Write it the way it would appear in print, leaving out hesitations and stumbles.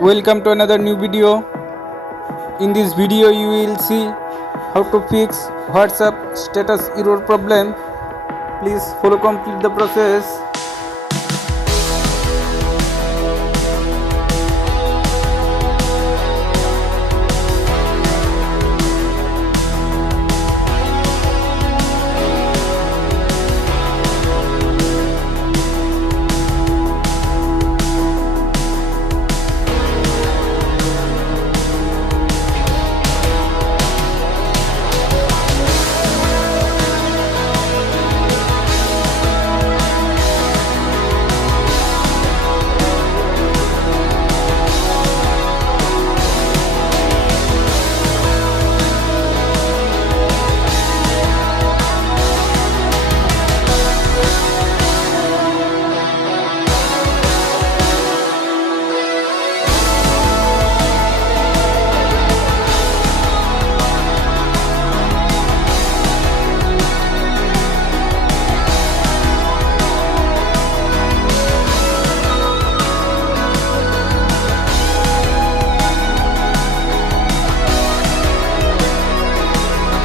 Welcome to another new video. In this video you will see how to fix WhatsApp status error problem. Please follow complete the process.